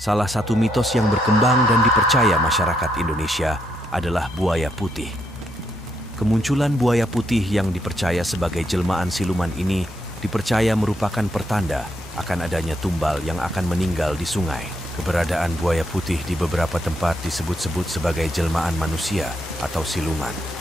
Salah satu mitos yang berkembang dan dipercaya masyarakat Indonesia adalah buaya putih. Kemunculan buaya putih yang dipercaya sebagai jelmaan siluman ini dipercaya merupakan pertanda akan adanya tumbal yang akan meninggal di sungai. Keberadaan buaya putih di beberapa tempat disebut-sebut sebagai jelmaan manusia atau siluman.